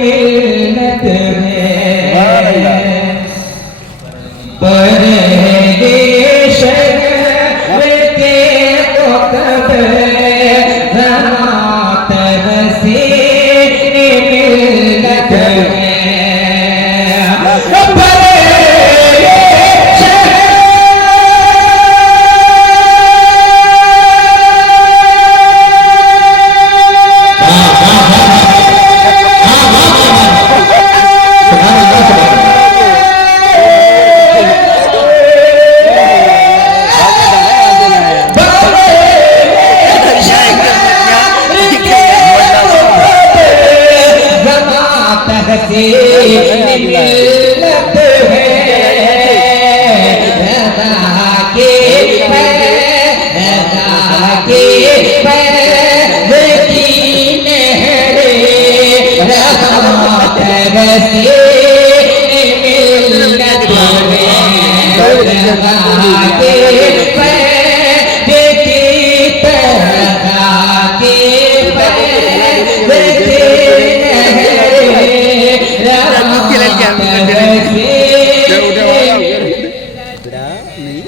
मिलत है परदेश के तो कब जमात से मिलत है मिलत है के की नहरे रहमत से मिलत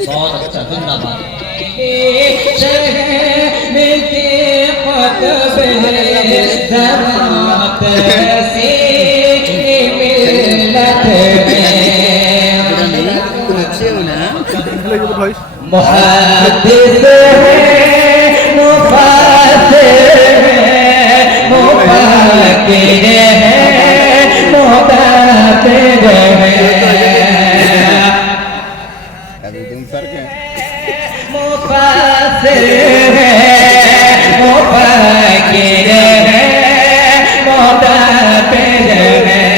बहुत अच्छा धन्यवाद मुहद्दिस है मुफस्सिर है मुफक्किर है मुदब्बिर है मुफस्सिर है मुफक्किर है मुदब्बिर है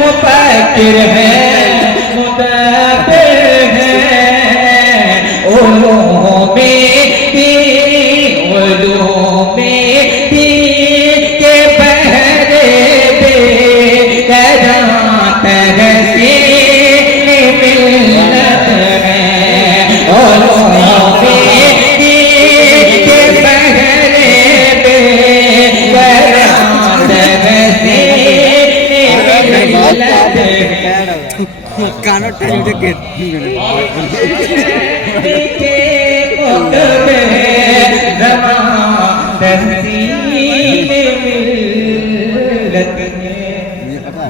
मुफक्किर है मुदब्बिर है उलूम के बहरे बेकरार से मिलत है उलूम के बहरे बेकरार से cannot tell you the get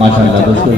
माशाअल्लाह दोस्तों